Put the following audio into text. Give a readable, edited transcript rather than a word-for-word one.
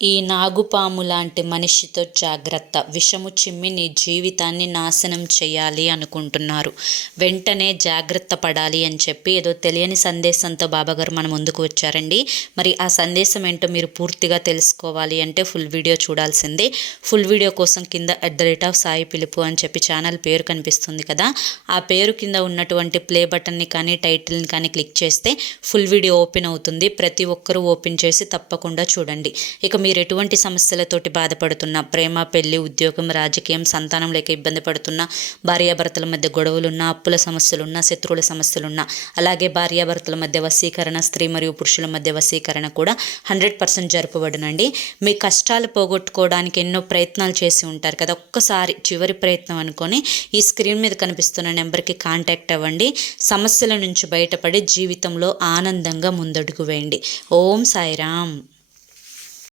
ఈ నాగుపాము లాంటి మనిషితో జాగ్రత్త, విషము చిమ్మి నీ జీవితాన్ని నాశనం చేయాలి అనుకుంటున్నారు. వెంటనే జాగ్రత్త పడాలి అని చెప్పి ఏదో తెలియని సందేశంతో బాబాగారు మన ముందుకు వచ్చారండి. మరి ఆ సందేశం ఏంటో మీరు పూర్తిగా తెలుసుకోవాలి అంటే ఫుల్ వీడియో చూడాల్సిందే. ఫుల్ వీడియో కోసం కింద @సాయి పిలుపు అని చెప్పి ఛానల్ పేరు కనిపిస్తుంది కదా, ఆ పేరు కింద ఉన్నటువంటి ప్లే బటన్ని కానీ టైటిల్ని కానీ క్లిక్ చేస్తే ఫుల్ వీడియో ఓపెన్ అవుతుంది. ప్రతి ఒక్కరూ ఓపెన్ చేసి తప్పకుండా చూడండి. ఇక మీరు ఎటువంటి సమస్యలతోటి బాధపడుతున్నా, ప్రేమ, పెళ్లి, ఉద్యోగం, రాజకీయం, సంతానం లేక ఇబ్బంది పడుతున్నా, భార్యాభర్తల మధ్య గొడవలున్నా, అప్పుల సమస్యలున్నా, శత్రువుల సమస్యలున్నా, అలాగే భార్యాభర్తల మధ్య వశీకరణ, స్త్రీ మరియు పురుషుల మధ్య వశీకరణ కూడా 100% జరపబడునండి. మీ కష్టాలు పోగొట్టుకోవడానికి ఎన్నో ప్రయత్నాలు చేసి ఉంటారు కదా, ఒక్కసారి చివరి ప్రయత్నం అనుకొని ఈ స్క్రీన్ మీద కనిపిస్తున్న నెంబర్కి కాంటాక్ట్ అవ్వండి. సమస్యల నుంచి బయటపడి జీవితంలో ఆనందంగా ముందడుగు వేయండి. ఓం సాయిరామ్.